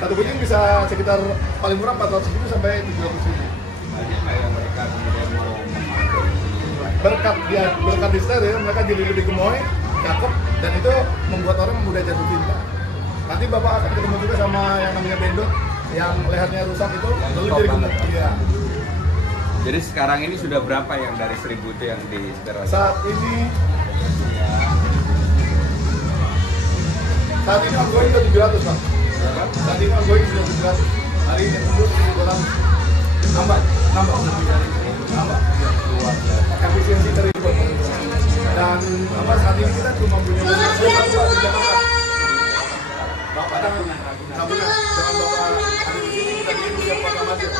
Satu kucing bisa sekitar paling murah 400.000 sampai 700.000. Banyak kayak mereka kemudian mau berkat di steril, mereka jadi lebih gemoy, cakep, dan itu membuat orang mudah jatuh cinta. Nanti Bapak akan ketemu juga sama yang namanya Bendot, yang lehernya rusak itu, lalu jadi gemuk. Iya. Jadi sekarang ini sudah berapa yang dari 1.000 itu yang di steril? Saat ini ongoing sudah 700, Pak. Saat ini ongoing sudah 700. Hari ini tunggu kurang nambah. Efisiensi terlibat. Dan saat ini kita cuma punya di Jakarta. Bapak jangan Bapak ada di sini, kita bikin punya proklamatif.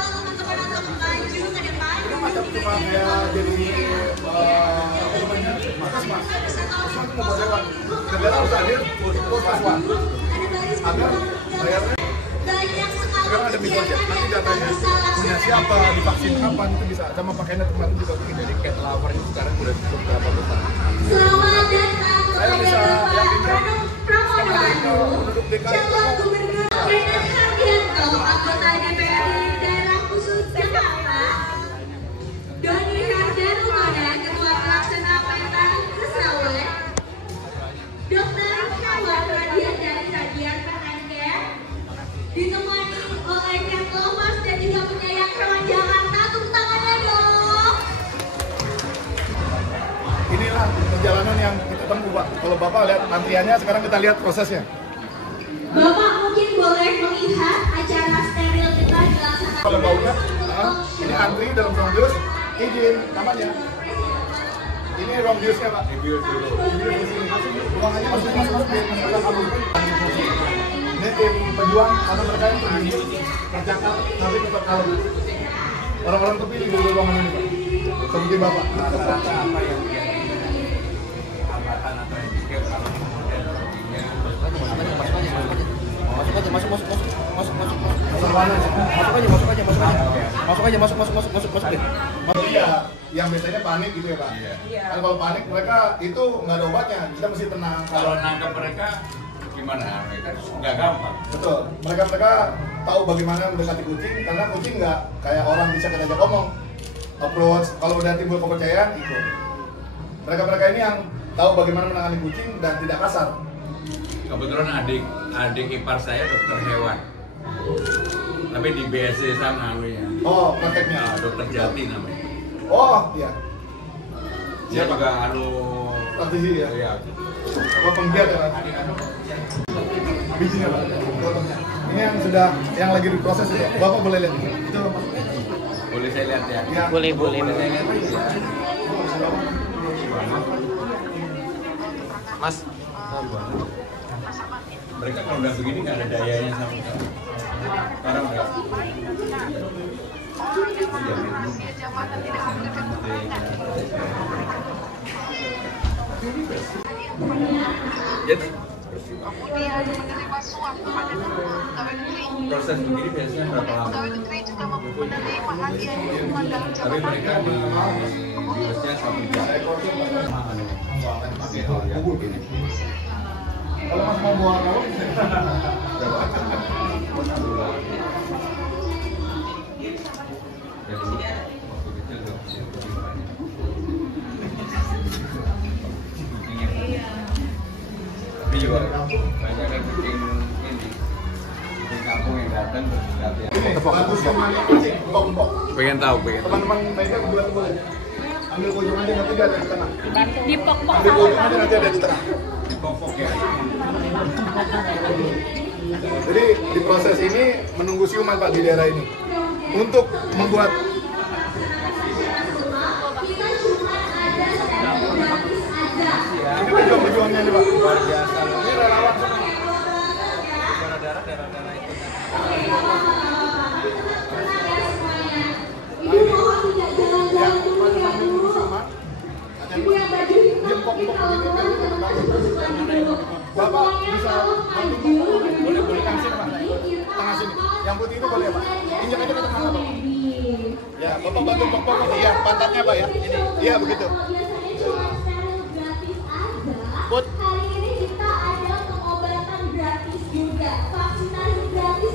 Ini macam cuma dia jadi puskesmas itu mau hewan. Negara harus hadir puskesmas agar bayarnya. Sekarang ada mikrochip, nanti datanya punya siapa, divaksin kapan, itu bisa. Sama pakainya kemarin juga bikin. Jadi cat lover itu sekarang udah cukup berapa besar. Selamat datang Saya bisa yakinkan penduduk DKI Gubernur Renat Hardianto, anggota DPRD daerah khusus Jakarta, Doni Hardarumana, Ketua Pelaksana Pentas Kesawan, Dr. Hewan Radian dari Radian Permenkes, ditemani oleh Cat Lovers dan juga penyayang hewan Jakarta. Tepuk tangannya dong. Inilah perjalanan yang kita tempuh, Pak. Kalau Bapak lihat antriannya, sekarang kita lihat prosesnya. Bapak mungkin boleh melihat acara steril kita dilaksanakan. Kalau baunya, ini antri dalam rongdius, izin namanya. Ini rongdiusnya, Pak. Rongdius dulu. Ruangannya masuk kita kabur. Ini tim pejuang, karena mereka yang terjadi tercakap, tapi tetap kalem. Orang-orang terpilih di ruangan ini, Pak. Seperti Bapak. Rata-rata apa yang hambatan atau handicap kalau kemudian masuk aja. Iya, yang biasanya panik gitu ya, Pak. Iya. Kan kalau panik mereka itu nggak ada obatnya, kita mesti tenang. kalau nangkep mereka gimana? Mereka nggak gampang. Betul, mereka tahu bagaimana mendekati kucing, karena kucing nggak kayak orang bisa kita ajak ngomong. Approach, kalau udah timbul kepercayaan ikut. Mereka ini yang tahu bagaimana menangani kucing dan tidak kasar. Kebetulan adik ipar saya dokter hewan, tapi di BSC sana namanya. Oh, prakteknya. Dokter Jati namanya. Oh, iya. Dia juga Praktisi ya. Iya. Apa penggiat ya, Pak? Bijinya, Pak. Potongnya. Ini yang lagi diproses itu. Bapak boleh lihat. Itu Boleh saya lihat ya? ya. Boleh. Saya lihat ya. Mas, Mereka kalau udah begini nggak ada dayanya sama sekali. Sekarang udah. Jadi kemudian menerima suap kepada pegawai negeri. proses begini biasanya berapa lama? Pegawai negeri juga menerima hadiah hukuman dalam Tapi jabatan. mereka di biasanya 1 jam. Pakai harga begini. Kalau Mas mau buang kalau Tapi juga banyak yang bikin ini, bikin kampung yang datang berarti. bagusnya mana kucing empok. Pengen tahu. Teman-teman mereka bilang boleh. Ambil kunjung aja nanti dia ada di tengah. Di pok-pok Ambil kunjung aja nanti ada di tengah. Di pokok ya. Jadi di proses ini menunggu siuman, Pak, di daerah ini untuk membuat ini pejuang-pejuangnya nih, Pak. Luar biasa. Ini relawan semua. Darah-darah itu. Jempok-jempok begini kan kita tenang. Bapak bisa bantu boleh kasih, Pak. Tengah sini. Yang putih itu boleh, Pak. Injak aja ke tengah, Pak. Ya, Bapak bantu pok-pok. Iya, pantatnya, Pak ya. Iya, begitu. Put. Hari ini kita ada pengobatan gratis juga, vaksinasi gratis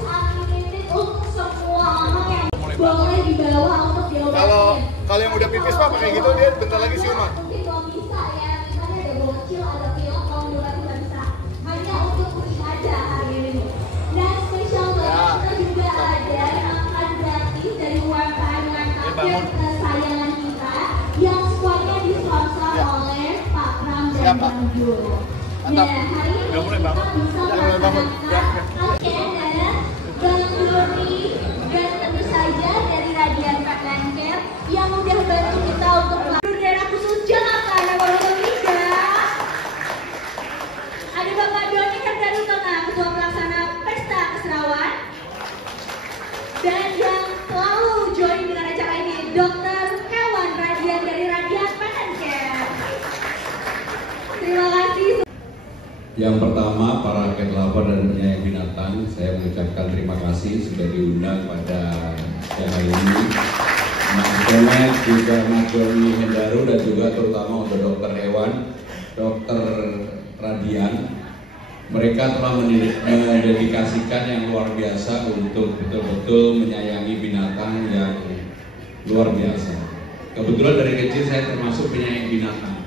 Kalau yang udah pipis Pak pakai gitu dia bentar lagi siuman. Mungkin kalau bisa ya, misalnya ada bocil, ada pilek, kalau enggak bisa. Hanya untuk push aja hari ini. Dan spesial banget kita juga ada makan gratis dari UMKM kesayangan kita yang semuanya disponsor oleh Pak Pram dan Bang Jul. Mantap. Dan hari ini Udah mulai bangun. bisa Udah mulai bangun. melaksanakan Oke, dan Bang Doni dan tentu saja dari Radian Pet Land Care yang udah bantu kita untuk melakukan daerah khusus Jakarta dan Indonesia. Ada Bapak Doni Herdaru Tengah, Ketua Pelaksana Pesta Keserawan. Dan yang selalu join dengan acara ini, Dr. Hewan Radian dari Radian Pet Land Care. Terima kasih. Yang pertama, para cat lover dan penyayang binatang, saya mengucapkan terima kasih sudah diundang pada siang hari ini. Mas Kemet, juga Mas Doni Hendaru, dan juga terutama untuk Dokter Hewan, Dokter Radian. Mereka telah mendedikasikan yang luar biasa untuk betul-betul menyayangi binatang yang luar biasa. Kebetulan dari kecil saya termasuk penyayang binatang.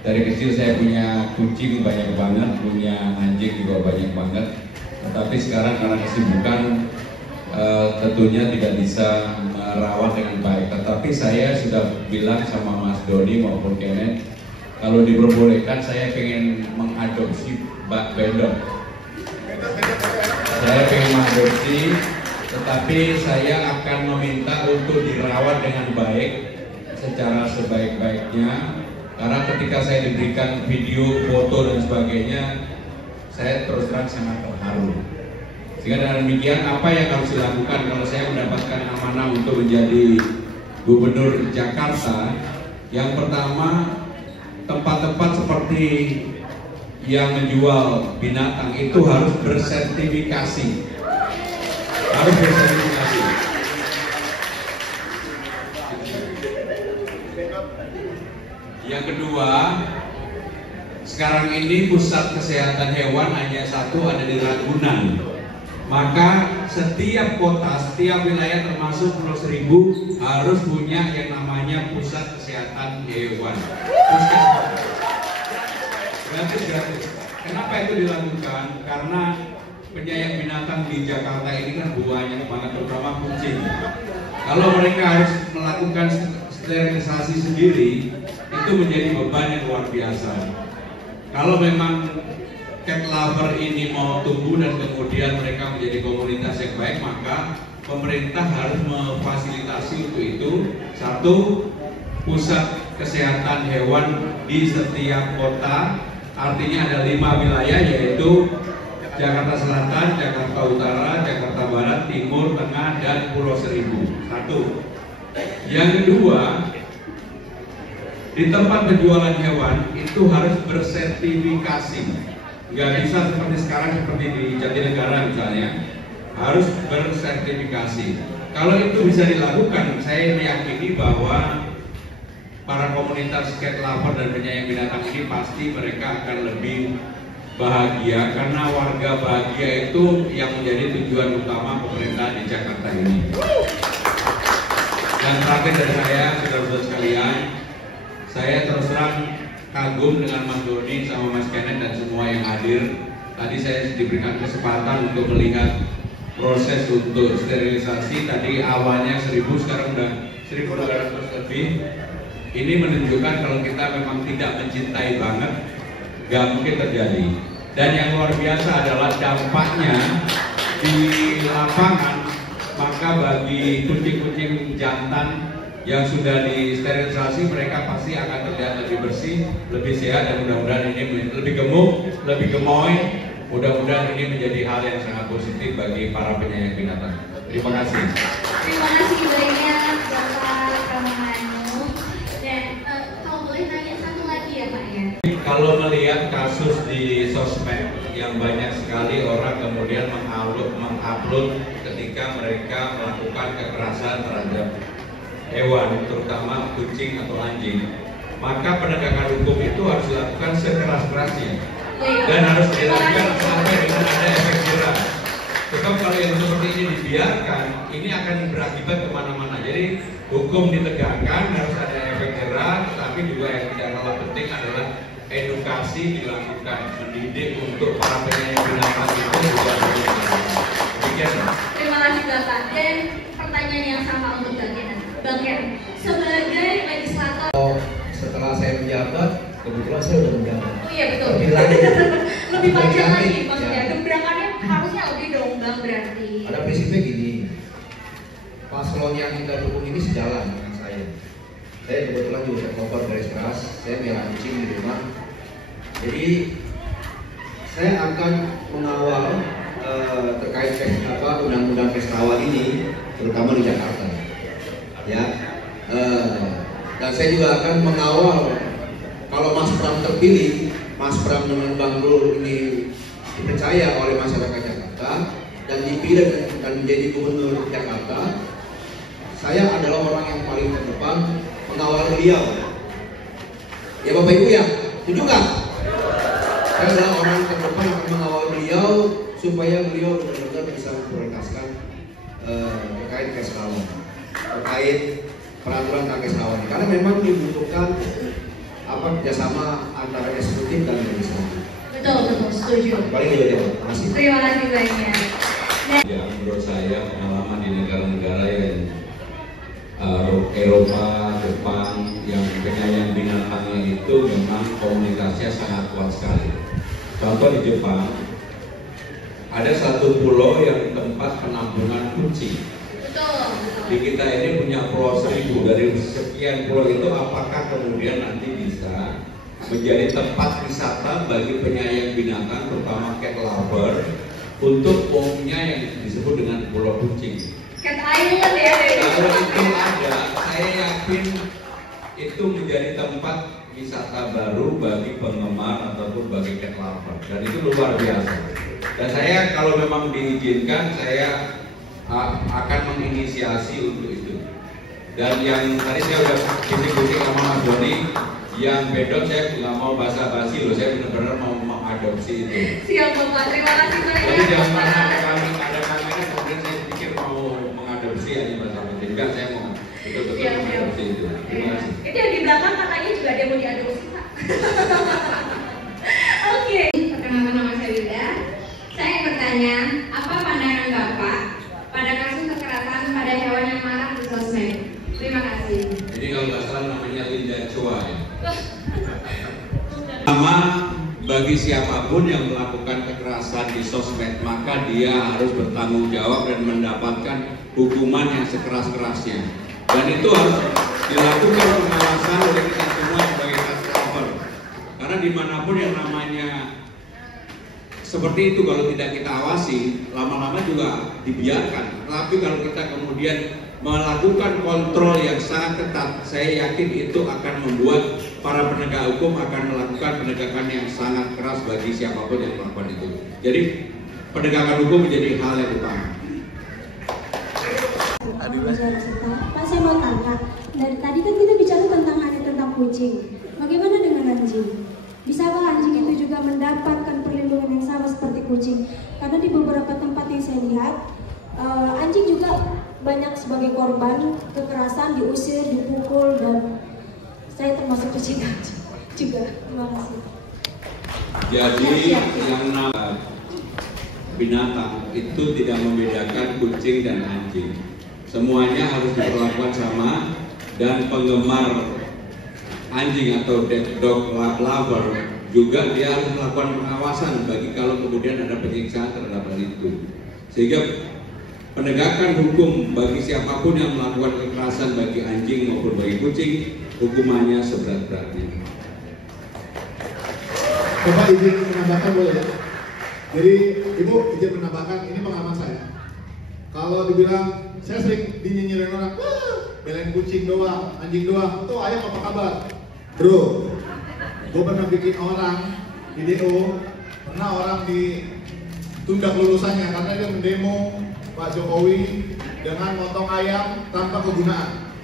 Dari kecil saya punya kucing banyak banget, punya anjing juga banyak banget. Tetapi sekarang karena kesibukan tentunya tidak bisa merawat dengan baik. Tetapi saya sudah bilang sama Mas Doni maupun Kemet, kalau diperbolehkan saya pengen mengadopsi Mbak Bendok. Saya pengen mengadopsi, tetapi saya akan meminta untuk dirawat dengan baik secara sebaik-baiknya. Karena ketika saya diberikan video, foto dan sebagainya, saya terus terang sangat terharu. Sehingga dengan demikian, apa yang harus dilakukan kalau saya mendapatkan amanah untuk menjadi Gubernur Jakarta? Yang pertama, tempat-tempat seperti yang menjual binatang itu harus bersertifikasi. Harus bersertifikasi. Yang kedua, sekarang ini pusat kesehatan hewan hanya satu, ada di Ragunan. Maka setiap kota, setiap wilayah termasuk Pulau Seribu harus punya yang namanya pusat kesehatan hewan. Gratis. Kenapa itu dilakukan? Karena penyayang binatang di Jakarta ini kan banyak banget, terutama kucing. Kalau mereka harus melakukan sterilisasi sendiri, itu menjadi beban yang luar biasa. Kalau memang cat lover ini mau tumbuh dan kemudian mereka menjadi komunitas yang baik, maka pemerintah harus memfasilitasi untuk itu. Satu, pusat kesehatan hewan di setiap kota, artinya ada 5 wilayah, yaitu Jakarta Selatan, Jakarta Utara, Jakarta Barat, Timur, Tengah, dan Pulau Seribu. Satu. Yang kedua, di tempat penjualan hewan itu harus bersertifikasi. Nggak bisa seperti sekarang, seperti di Jatinegara misalnya, harus bersertifikasi. Kalau itu bisa dilakukan, saya meyakini bahwa para komunitas cat lover dan penyayang binatang ini pasti mereka akan lebih bahagia, karena warga bahagia itu yang menjadi tujuan utama pemerintah di Jakarta ini. Dan terakhir dari saya, saudara-saudara sekalian, saya terus terang kagum dengan Mas Doni sama Mas Kenet dan semua yang hadir. Tadi saya diberikan kesempatan untuk melihat proses untuk sterilisasi. Tadi awalnya 1000, sekarang udah 1200 lebih. Ini menunjukkan kalau kita memang tidak mencintai banget, gak mungkin terjadi. Dan yang luar biasa adalah dampaknya di lapangan. Maka bagi kucing-kucing jantan yang sudah disterilisasi, mereka pasti akan terlihat lebih bersih, lebih sehat, dan mudah-mudahan ini lebih gemuk, lebih gemoy. Mudah-mudahan ini menjadi hal yang sangat positif bagi para penyayang binatang. Terima kasih. Terima kasih banyak Bapak Ramanu. Dan kalau boleh nanya satu lagi ya Pak ya. Kalau melihat kasus di sosmed yang banyak sekali orang kemudian mengupload ketika mereka melakukan kekerasan terhadap hewan, terutama kucing atau anjing, maka penegakan hukum itu harus dilakukan sekeras-kerasnya dan harus dilakukan sampai dengan ada efek jerah. Sebab kalau yang seperti ini dibiarkan, ini akan berakibat kemana-mana. Jadi hukum ditegakkan, harus ada efek jerah, tetapi juga yang tidak kalah penting adalah edukasi dilakukan, mendidik untuk para penyayang binatang itu juga demikian. Terima kasih Bapak. Dan pertanyaan yang sama untuk Bang Ken. Sebagai legislator. Setelah saya menjabat, kebetulan saya udah menjabat. Oh iya betul. Lebih panjang lagi maksudnya. Gebrakannya harusnya lebih dong Bang berarti. Ada prinsipnya gini, paslon yang kita dukung ini sejalan dengan saya. Saya kebetulan juga terkobar garis keras, saya punya anjing di rumah. Jadi saya akan mengawal terkait undang-undang Pestawan ini, terutama di Jakarta. Ya, dan saya juga akan mengawal kalau Mas Pram terpilih, Mas Pram dengan Bang Rul ini dipercaya oleh masyarakat Jakarta dan dipilih dan menjadi gubernur Jakarta, saya adalah orang yang paling terdepan mengawal beliau. Ya Bapak Ibu ya, setuju nggak? Saya adalah orang terdepan yang akan mengawal beliau supaya beliau benar-benar bisa memprioritaskan terkait Pestawan, terkait peraturan tentang Pestawan, karena memang dibutuhkan kerjasama antara eksekutif dan legislatif. Betul, setuju. Paling itu aja, terima kasih. Terima kasih banyak. Ya, menurut saya pengalaman di negara-negara yang Eropa, Jepang, yang penyayang binatangnya itu memang komunitasnya sangat kuat sekali. Contoh di Jepang, ada satu pulau yang tempat penampungan kucing. Betul. Di kita ini punya pulau 1000, dari sekian pulau itu apakah kemudian nanti bisa menjadi tempat wisata bagi penyayang binatang, terutama cat lover, untuk umumnya yang disebut dengan pulau kucing. Cat Island ya. Kalau itu ada, saya yakin itu menjadi tempat wisata baru bagi penggemar ataupun bagi cat lover, dan itu luar biasa. Dan saya kalau memang diizinkan, saya akan menginisiasi untuk itu. Dan yang tadi saya udah bisik-bisik sama Mas Doni, yang bedot saya nggak mau basa-basi loh, saya benar-benar mau mengadopsi itu. Siap Bapak, terima kasih banyak. Jadi jangan ada kamera kemudian saya pikir mau mengadopsi aja basa-basi. Enggak, saya mau betul-betul mengadopsi itu. Terima kasih. Itu yang di belakang katanya juga ada yang mau diadopsi Pak. Oke. Perkenalkan nama saya Wida. Saya bertanya, apa pandangan Bapak pada kasus kekerasan pada hewan yang marak di sosmed? Terima kasih. Jadi kalau nggak salah namanya Linda Chua ya. Pertama, bagi siapapun yang melakukan kekerasan di sosmed, maka dia harus bertanggung jawab dan mendapatkan hukuman yang sekeras-kerasnya. Dan itu harus dilakukan pengawasan oleh kita semua sebagai customer. Karena dimanapun yang namanya seperti itu, kalau tidak kita awasi, lama-lama juga dibiarkan. Tapi kalau kita kemudian melakukan kontrol yang sangat ketat, saya yakin itu akan membuat para penegak hukum akan melakukan penegakan yang sangat keras bagi siapapun yang melakukan itu. Jadi penegakan hukum menjadi hal yang utama. Pak, saya mau tanya, dari tadi kan kita bicara tentang kucing. Bagaimana dengan anjing? Bisakah anjing itu juga mendapatkan perlindungan yang sama seperti kucing? Karena di beberapa tempat yang saya lihat, anjing juga banyak sebagai korban kekerasan, diusir, dipukul, dan saya termasuk kucing juga. Terima kasih. Jadi yang namanya binatang itu tidak membedakan kucing dan anjing. Semuanya harus diperlakukan sama, dan penggemar anjing atau dog lover juga dia harus melakukan pengawasan bagi kalau kemudian ada penyiksaan terhadap hal itu. Sehingga penegakan hukum bagi siapapun yang melakukan kekerasan bagi anjing maupun bagi kucing, hukumannya seberat-beratnya. Bapak izin menambahkan boleh ya? Jadi Ibu izin menambahkan, ini pengalaman saya. Kalau dibilang, saya sering dinyinyirin orang, belain kucing doang, anjing doang, tuh ayam apa kabar? Bro, gue pernah bikin orang video, pernah orang ditunda kelulusannya karena dia mendemo Pak Jokowi dengan motong ayam tanpa kegunaan.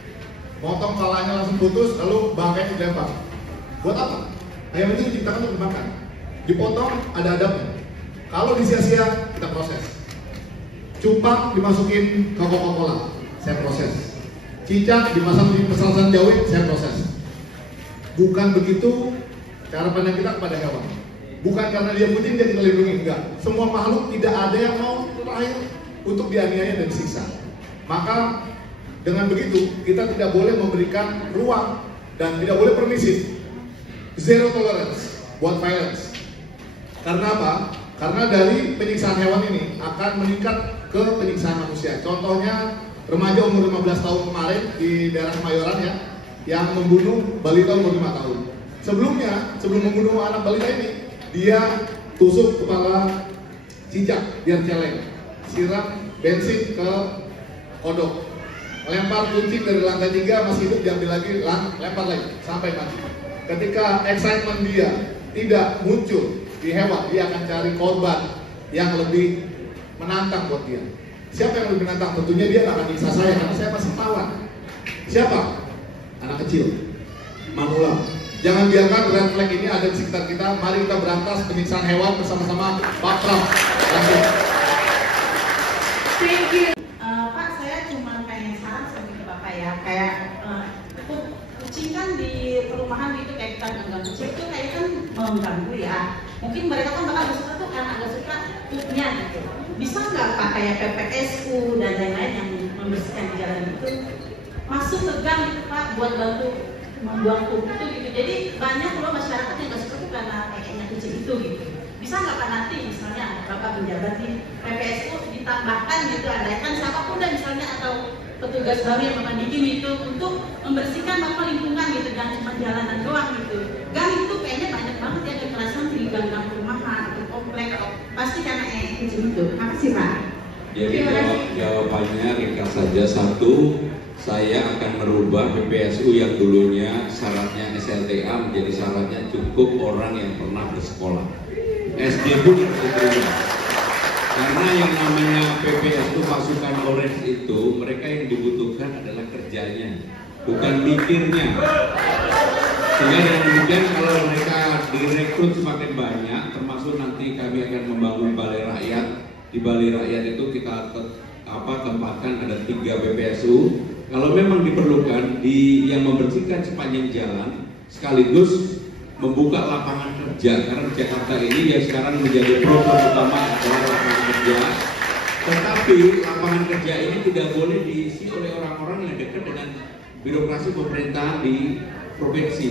Motong kepalanya langsung putus, lalu bangkainya dilempar. Buat apa? Ayam itu diciptakan untuk dimakan. Dipotong, ada adabnya. Kalau disia-sia, kita proses. cupang dimasukin ke Coca-Cola, saya proses. Cicak dimasang di petasan jawit, saya proses. Bukan begitu cara pandang kita kepada hewan. Bukan karena dia kucing dia kita lindungi, enggak. Semua makhluk tidak ada yang mau lahir untuk dianiaya dan disiksa. Maka dengan begitu kita tidak boleh memberikan ruang dan tidak boleh permisif. Zero tolerance buat violence. Karena apa? Karena dari penyiksaan hewan ini akan meningkat ke penyiksaan manusia. Contohnya remaja umur 15 tahun kemarin di daerah Kemayoran ya, yang membunuh balita umur 5 tahun. Sebelumnya, sebelum membunuh anak balita ini, dia tusuk kepala cicak biar celeng, siram bensin ke kodok, lempar kucing dari lantai 3 masih hidup diambil lagi, lempar lagi sampai mati. Ketika excitement dia tidak muncul di hewan, dia akan cari korban yang lebih menantang buat dia. Siapa yang lebih menantang? Tentunya dia akan bisa saya karena saya masih lawan. Siapa? Anak kecil. Manula. Jangan biarkan red flag ini ada di sekitar kita. Mari kita berantas penyiksaan hewan bersama-sama Pak Pram. Thank you. Pak, saya cuma pengen saran sama ke Bapak ya. Kayak kucing kan di perumahan itu kayak kita ganggu kucing itu kayak kan mengganggu ya. Mungkin mereka kan bakal suka tuh karena agak suka pupnya gitu. Bisa nggak Pak kayak PPSU dan lain-lain yang membersihkan di jalan itu masuk ke gang gitu Pak buat bantu membuang pup itu gitu. Jadi banyak loh masyarakat yang nggak suka tuh karena kayaknya kucing itu gitu. Bisa nggak Pak nanti misalnya Bapak penjabat di PPSU ditambahkan gitu ada kan siapapun dan misalnya atau petugas baru yang Bapak bikin itu untuk membersihkan Bapak lingkungan gitu dan cuma jalanan doang gitu. Gang itu kayaknya banyak banget ya kekerasan di gang-gang perumahan atau komplek atau pasti karena kucing itu. Makasih Pak. Jadi jawabannya ringkas saja. Satu, saya akan merubah PPSU yang dulunya syaratnya SLTA menjadi syaratnya cukup orang yang pernah bersekolah. SD pun diterima. Karena yang namanya PPSU pasukan orange itu mereka yang dibutuhkan adalah kerjanya, bukan mikirnya. Sehingga dengan demikian kalau mereka direkrut semakin banyak, termasuk nanti kami akan membangun balai rakyat. Di balai rakyat itu kita tempatkan ada 3 PPSU. Kalau memang diperlukan yang membersihkan sepanjang jalan, sekaligus membuka lapangan kerja karena Jakarta ini yang sekarang menjadi program utama adalah lapangan kerja. Tetapi lapangan kerja ini tidak boleh diisi oleh orang-orang yang dekat dengan birokrasi pemerintahan di provinsi.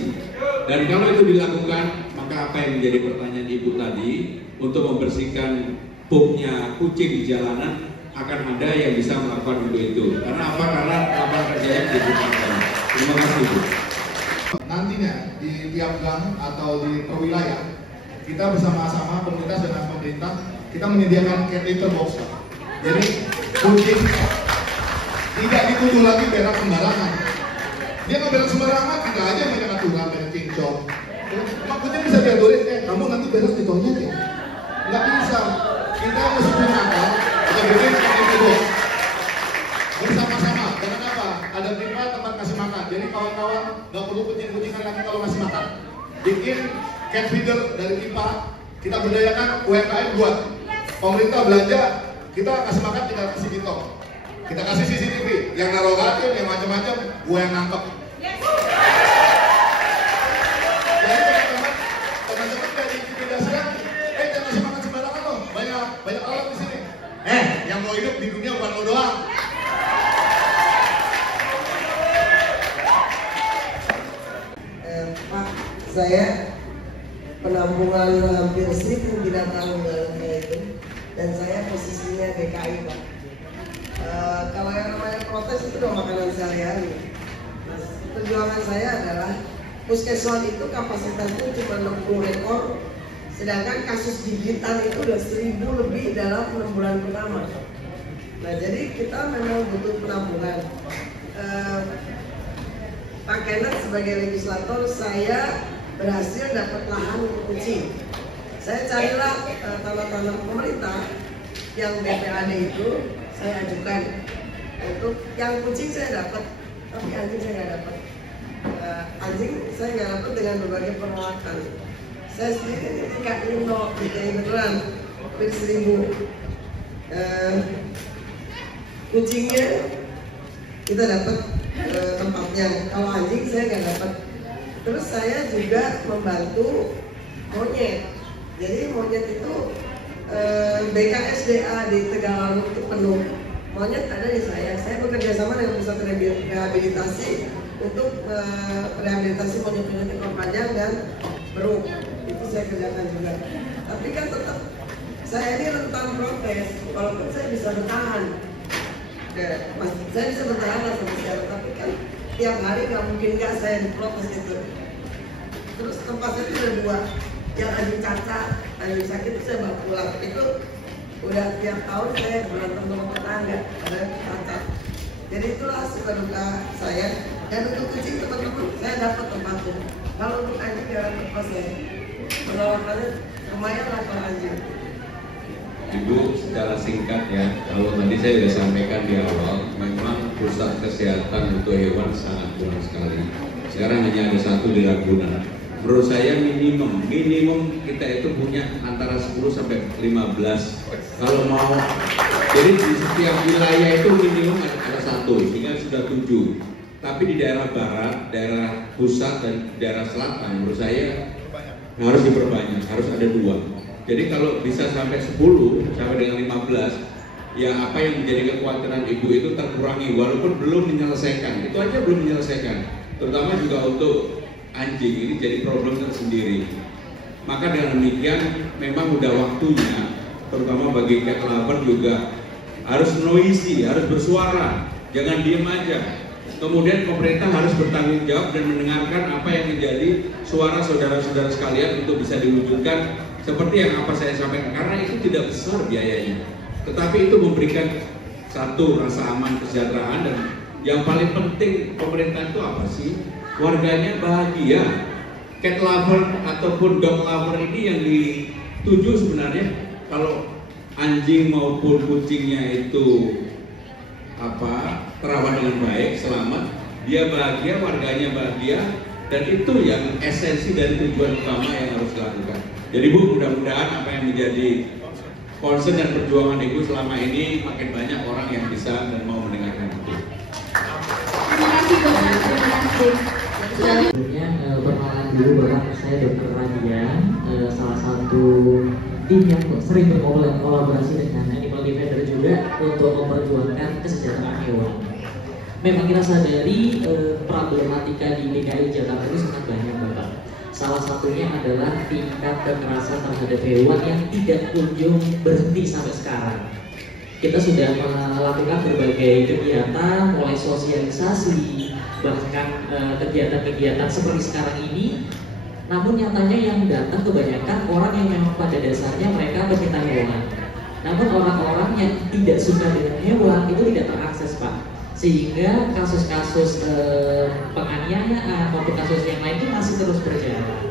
Dan kalau itu dilakukan, maka apa yang menjadi pertanyaan Ibu tadi untuk membersihkan pupnya kucing di jalanan akan ada yang bisa melakukan itu. Karena apa? Karena lapangan kerjanya dibutuhkan. Terima kasih Bu. Nantinya di tiap gang atau di perwilayah kita bersama-sama komunitas dengan pemerintah kita menyediakan cat litter box. Jadi kucing tidak dituduh lagi berak sembarangan. Dia nggak berak sembarangan, tidak aja banyak aturan, banyak cincong. Mak kucing bisa diaturin, kamu nanti berak di tongnya ya. Nggak bisa. Kita mesti nakal, kita bikin cat litter box bersama-sama. Karena apa? Ada pipa tempat kasih makan. Jadi kawan-kawan nggak perlu kucing-kucingan lagi kalau ngasih makan. Bikin cat feeder dari pipa, kita berdayakan UMKM buat pemerintah belanja, kita kasih makan, kita kasih bintong, kita kasih CCTV, yang naruh racun, yang macam-macam, gue yang nangkep. Jadi teman-teman dari intimidasikan, jangan kasih makan sembarangan loh, banyak alat di sini. Yang mau hidup di dunia bukan lo doang. Pak, saya penampungan hampir 1000 binatang itu dan saya posisinya DKI Pak. Kalau yang namanya protes itu udah makanan sehari-hari. Nah, perjuangan saya adalah puskesmas itu kapasitasnya cuma 60 ekor, sedangkan kasus gigitan itu udah 1000 lebih dalam 6 bulan pertama. Nah jadi kita memang butuh penampungan. Pak Kenneth sebagai legislator, saya berhasil dapat lahan kucing. Saya carilah tanah-tanah pemerintah yang BPAD itu saya ajukan. Untuk yang kucing saya dapat, tapi anjing saya nggak dapat. Anjing saya nggak dapat dengan berbagai penolakan. Saya sendiri tidak ingin beneran hampir 1000. kucingnya kita dapat tempatnya, kalau anjing saya nggak dapat. Terus saya juga membantu monyet. Jadi monyet itu BKSDA di Tegalan itu penuh. Monyet ada di saya bekerja sama dengan pusat rehabilitasi untuk rehabilitasi monyet-monyet ekor panjang dan beruk. Itu saya kerjakan juga. Tapi kan tetap saya ini rentan protes, walaupun saya bisa bertahan. Saya bisa bertahan lah sama sekarang, tapi kan tiap hari nggak mungkin nggak saya diprotes itu. Terus tempat saya itu ada 2, yang anjing cacat, anjing sakit itu saya bawa pulang. Itu udah tiap tahun saya berantem sama tetangga ada cacat. Jadi itulah suka duka saya. Dan untuk kucing teman-teman saya dapat tempatnya. Kalau untuk anjing jarang tempat saya. Penawarannya lumayan lah kalau anjing. Ibu, secara singkat ya, kalau tadi saya sudah sampaikan di awal, memang pusat kesehatan untuk hewan sangat kurang sekali. Sekarang hanya ada 1 di Ragunan. Menurut saya minimum kita itu punya antara 10 sampai 15. Kalau mau, jadi di setiap wilayah itu minimum ada 1, sehingga sudah 7. Tapi di daerah barat, daerah pusat dan daerah selatan, menurut saya harus diperbanyak, harus ada 2. Jadi kalau bisa sampai 10 sampai dengan 15, ya apa yang menjadi kekhawatiran ibu itu terkurangi, walaupun belum menyelesaikan. Itu aja belum menyelesaikan. Terutama juga untuk anjing ini jadi problem tersendiri. Maka dengan demikian memang udah waktunya, terutama bagi cat lover juga harus noisy, harus bersuara, jangan diem aja. Kemudian pemerintah harus bertanggung jawab dan mendengarkan apa yang menjadi suara saudara-saudara sekalian untuk bisa diwujudkan seperti yang apa saya sampaikan, karena itu tidak besar biayanya, tetapi itu memberikan satu rasa aman, kesejahteraan, dan yang paling penting pemerintah itu apa sih? Warganya bahagia. Cat lover ataupun dog lover ini yang dituju sebenarnya. Kalau anjing maupun kucingnya itu terawat dengan baik, selamat, dia bahagia, warganya bahagia, dan itu yang esensi dari tujuan utama yang harus dilakukan. Jadi Bu, mudah-mudahan apa yang menjadi concern dan perjuangan Ibu selama ini makin banyak orang yang bisa dan mau mendengarkan itu. Terima kasih Bapak. Terima kasih. Sebelumnya perkenalan dulu, Bapak, saya Dr. Radian, salah satu tim yang sering berkolaborasi dengan Animal Defender juga untuk memperjuangkan kesejahteraan hewan. Memang kita sadari problematika di DKI Jakarta itu sangat banyak, Bapak. Salah satunya adalah tingkat kekerasan terhadap hewan yang tidak kunjung berhenti sampai sekarang. Kita sudah melakukan berbagai kegiatan, mulai sosialisasi, bahkan kegiatan-kegiatan seperti sekarang ini. Namun nyatanya yang datang kebanyakan orang yang memang pada dasarnya mereka pecinta hewan. Namun orang-orang yang tidak suka dengan hewan itu tidak terakses, Pak. Sehingga kasus-kasus penganiayaan maupun kasus yang lain itu masih terus berjalan.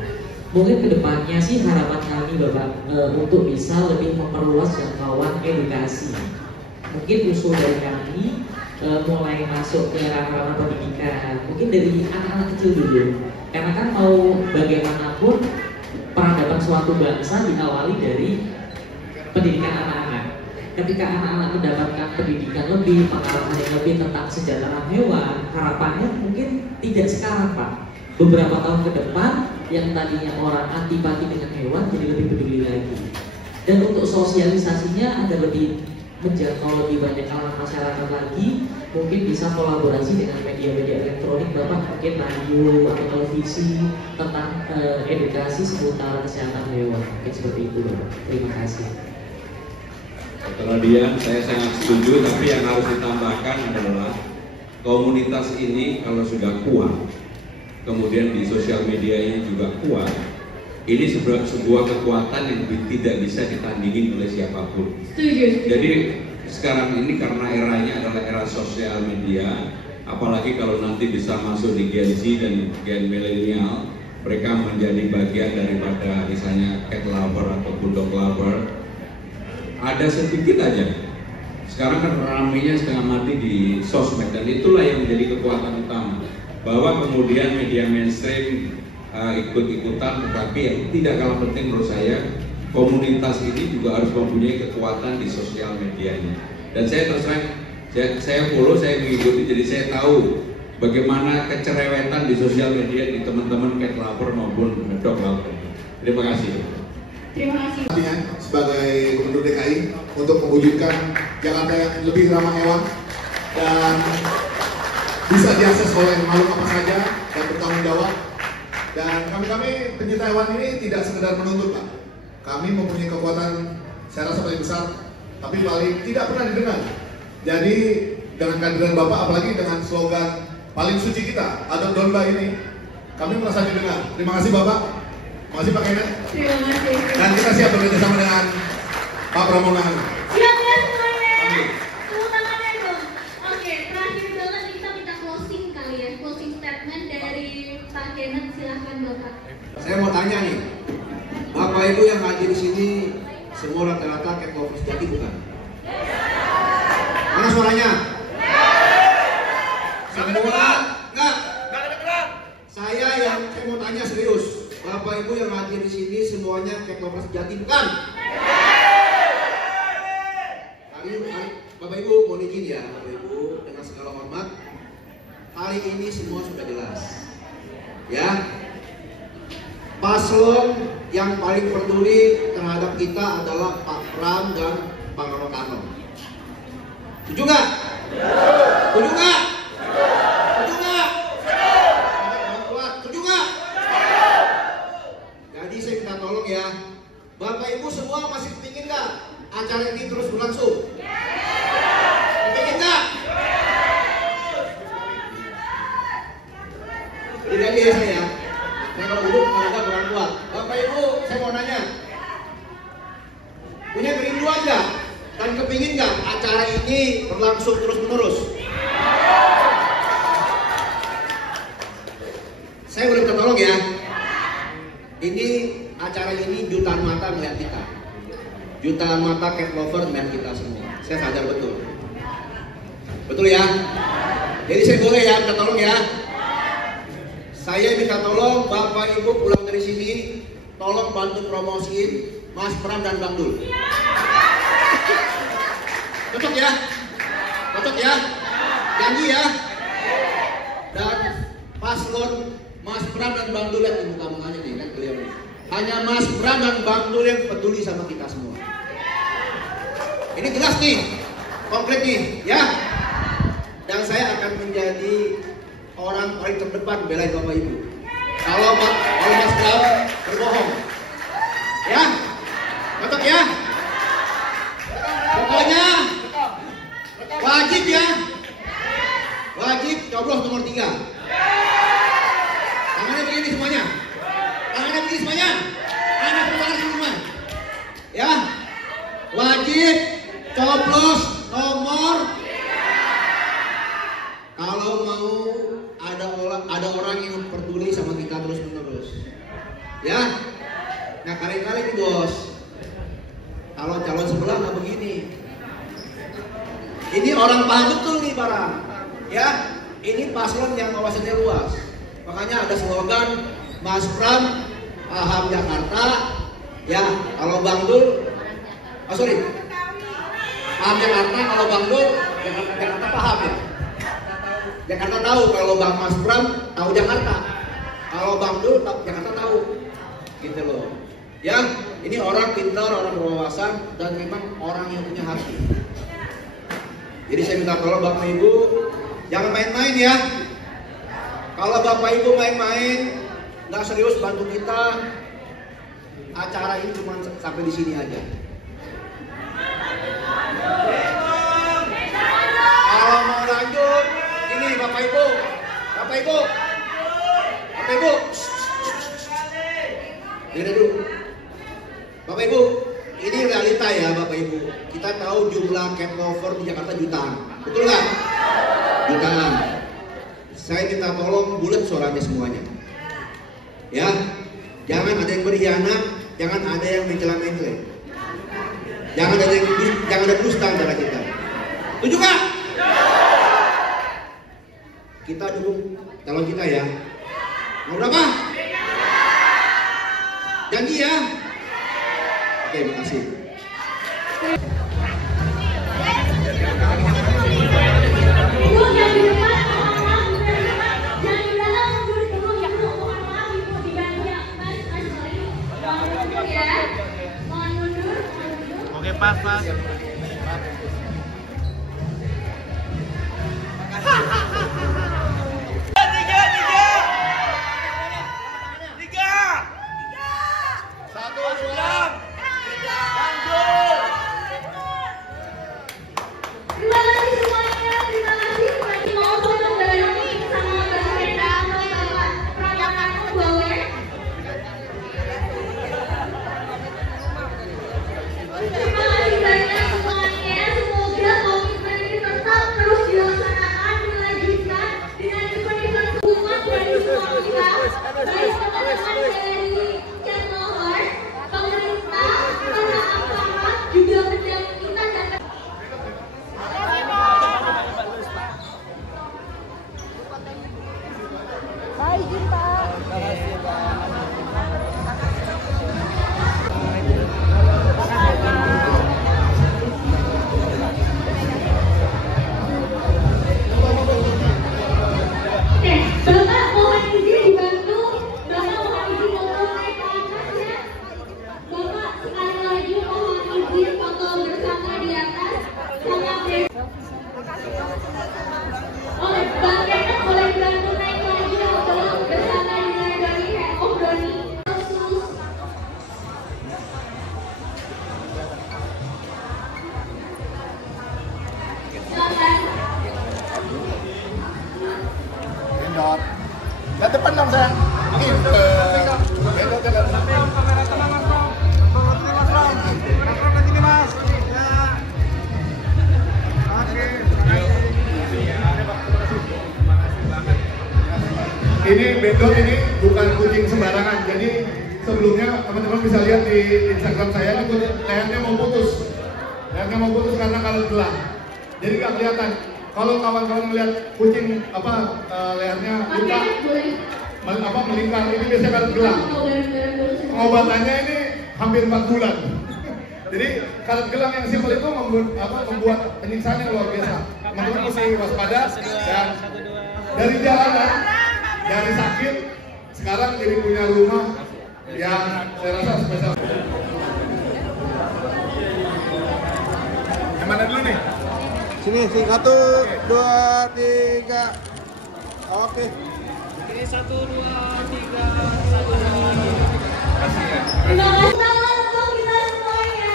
Mungkin kedepannya sih harapan kami Bapak untuk bisa lebih memperluas jangkauan edukasi. Mungkin usul dari kami mulai masuk ke ranah-ranah pendidikan, mungkin dari anak-anak kecil dulu. Karena kan mau bagaimanapun peradaban suatu bangsa diawali dari pendidikan anak-anak. Ketika anak-anak mendapatkan pendidikan lebih, pengalaman yang lebih tentang kesejahteraan hewan, harapannya mungkin tidak sekarang, Pak. Beberapa tahun ke depan, yang tadinya orang antipati dengan hewan jadi lebih peduli lagi. Dan untuk sosialisasinya agar lebih menjangkau lebih banyak kalangan masyarakat lagi, mungkin bisa kolaborasi dengan media-media elektronik, Bapak, mungkin radio atau televisi tentang edukasi seputar kesehatan hewan. Mungkin seperti itu, Bapak. Terima kasih. Dr. Radian, saya sangat setuju, tapi yang harus ditambahkan adalah komunitas ini kalau sudah kuat, kemudian di sosial medianya juga kuat, ini sebuah kekuatan yang tidak bisa ditandingin oleh siapapun. Setuju. Jadi sekarang ini karena eranya adalah era sosial media, apalagi kalau nanti bisa masuk di Gen Z dan Gen milenial, mereka menjadi bagian daripada misalnya cat lover ataupun dog lover. Ada sedikit aja. Sekarang kan ramainya setengah mati di sosmed, dan itulah yang menjadi kekuatan utama. Bahwa kemudian media mainstream ikut-ikutan, tetapi yang tidak kalah penting menurut saya, komunitas ini juga harus mempunyai kekuatan di sosial medianya. Dan saya terus terang Saya follow, saya mengikuti, jadi saya tahu bagaimana kecerewetan di sosial media di teman-teman cat lover maupun dog lover. Terima kasih. Terima kasih. Sebagai Gubernur DKI untuk mewujudkan Jakarta yang lebih ramah hewan dan bisa diakses oleh makhluk apa saja dan bertanggung jawab. Dan kami pencinta hewan ini tidak sekedar menuntut, Pak. Kami mempunyai kekuatan saya rasa paling besar, tapi paling tidak pernah didengar. Jadi dengan kehadiran Bapak, apalagi dengan slogan paling suci kita, Adopt Domba ini, kami merasa didengar. Terima kasih Bapak, terima kasih Pak Kainet. Terima kasih. Dan kita siap bekerja sama dengan Pak Pramono. Siap ya semuanya. Tepuk tangannya dong. Oke, terakhir banget kita minta closing kali ya, closing statement dari Pak Kainet, silahkan Bapak. Saya mau tanya nih, Bapak Ibu yang hadir di sini semua rata-rata cat lover sejati bukan? Mana suaranya? Semua? Enggak. Saya mau tanya serius. Bapak Ibu yang hadir di sini semuanya cat lover sejati bukan? Bapak Ibu mohon izin ya, Bapak Ibu dengan segala hormat. Hari ini semua sudah jelas. Ya. Paslon yang paling peduli terhadap kita adalah Pak Pram dan Pak Rano. Setuju nggak? Setuju nggak? Setuju nggak? Setuju nggak? Jadi saya minta tolong ya, Bapak Ibu semua masih kepingin nggak acara ini terus berlangsung? Kepingin nggak? Tidak dia saya. Saya kalau dulu ada kurang kuat. Bapak Ibu, saya mau nanya, punya kerinduan nggak dan kepingin nggak acara ini berlangsung terus menerus? Saya boleh minta tolong ya. Ini acara ini jutaan mata melihat kita, jutaan mata cat lover melihat kita semua. Saya sadar betul, betul ya. Jadi saya boleh ya minta tolong ya. Saya minta tolong Bapak Ibu pulang dari sini, tolong bantu promosiin Mas Pram dan Bang Dul. Cocok ya? Cocok ya? Janji ya? Dan paslon Mas Pram dan Bang Dul, lihat muka-mukanya nih, kan beliau nih. Hanya Mas Pram dan Bang Dul yang peduli sama kita semua. Ini jelas nih, konkret nih, ya. Dan saya akan menjadi orang paling terdepan belain Bapak Ibu. Kalau Mas Pram berbohong, ya, cocok ya. Pokoknya wajib ya, wajib coblos nomor 3. Tangannya begini semuanya, tangannya begini semuanya, anak tangan semua, ya. Wajib coblos nomor. Kalau mau ada orang yang peduli sama kita terus menerus, ya. Nah kali-kali nih bos, kalau calon sebelah nggak begini. Ini orang paham betul nih barang, ya. Ini paslon yang wawasannya luas. Makanya ada slogan Mas Pram paham Jakarta, ya. Kalau Bang Dul, paham Jakarta. Kalau Bang Dul Jakarta paham ya. Jakarta tahu, kalau Bang Mas Pram tahu Jakarta. Kalau Bang Dul Jakarta tahu, gitu loh. Ya, ini orang pintar, orang berwawasan, dan memang orang yang punya hati. Jadi saya minta tolong Bapak Ibu, jangan main-main ya. Kalau Bapak Ibu main-main, nggak serius bantu kita, acara ini cuma sampai di sini aja. Kalau mau lanjut, ini Bapak Ibu, lihat dulu. Bapak Ibu, ini realita ya Bapak Ibu. Kita tahu jumlah cat lover di Jakarta jutaan, betul nggak? Jutaan. Saya minta tolong bulat suaranya semuanya, ya. Jangan ada yang berkhianat, jangan ada yang mencela-mencela, jangan ada dusta antara kita. Setuju nggak? Kita dukung calon kita ya. Mau berapa? Janji ya. Oke, makasih. Welcome sayang. Kamera tenang mas Bro. Mas Bro. Ke sini mas. Ya. Oke. Ini bedok ini bukan kucing sembarangan. Jadi sebelumnya teman-teman bisa lihat di Instagram saya ini lehernya mau putus. Lehernya mau putus karena karet gelang. Jadi nggak kelihatan. Kalau kawan-kawan melihat kucing lehernya melingkar, ini biasanya karet gelang. Pengobatannya ini hampir 4 bulan. Jadi karet gelang yang simpel itu membuat penyiksaan yang luar biasa. Teman-teman mesti waspada dan dari jalanan, dari sakit, sekarang jadi punya rumah yang saya rasa spesial. Yang mana dulu nih? Sini, 1, 2, 3. Oke. Ini 1, 2, 3, 1, 2. Terima kasih banget untuk kita semuanya.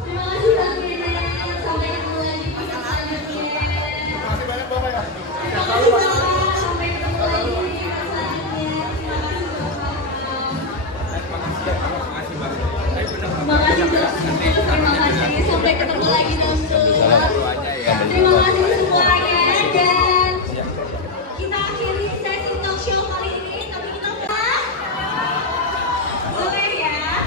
Terima kasih Bang Dede. Sampai ketemu lagi di video selanjutnya. Terima kasih banyak Bapak ya. Terima kasih Bapak. Sampai ketemu lagi di video selanjutnya. Terima kasih Bapak. Terima kasih Dok. Terima kasih. Sampai ketemu lagi Dok. Terima kasih semuanya dan kita akhiri sesi talk show kali ini. Tapi kita boleh ya.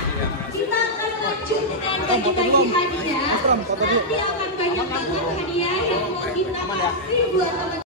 Kita akan lanjut dengan bagi-bagi hadiah. Nanti akan banyak banget hadiah yang mau kita kasih buat teman-teman.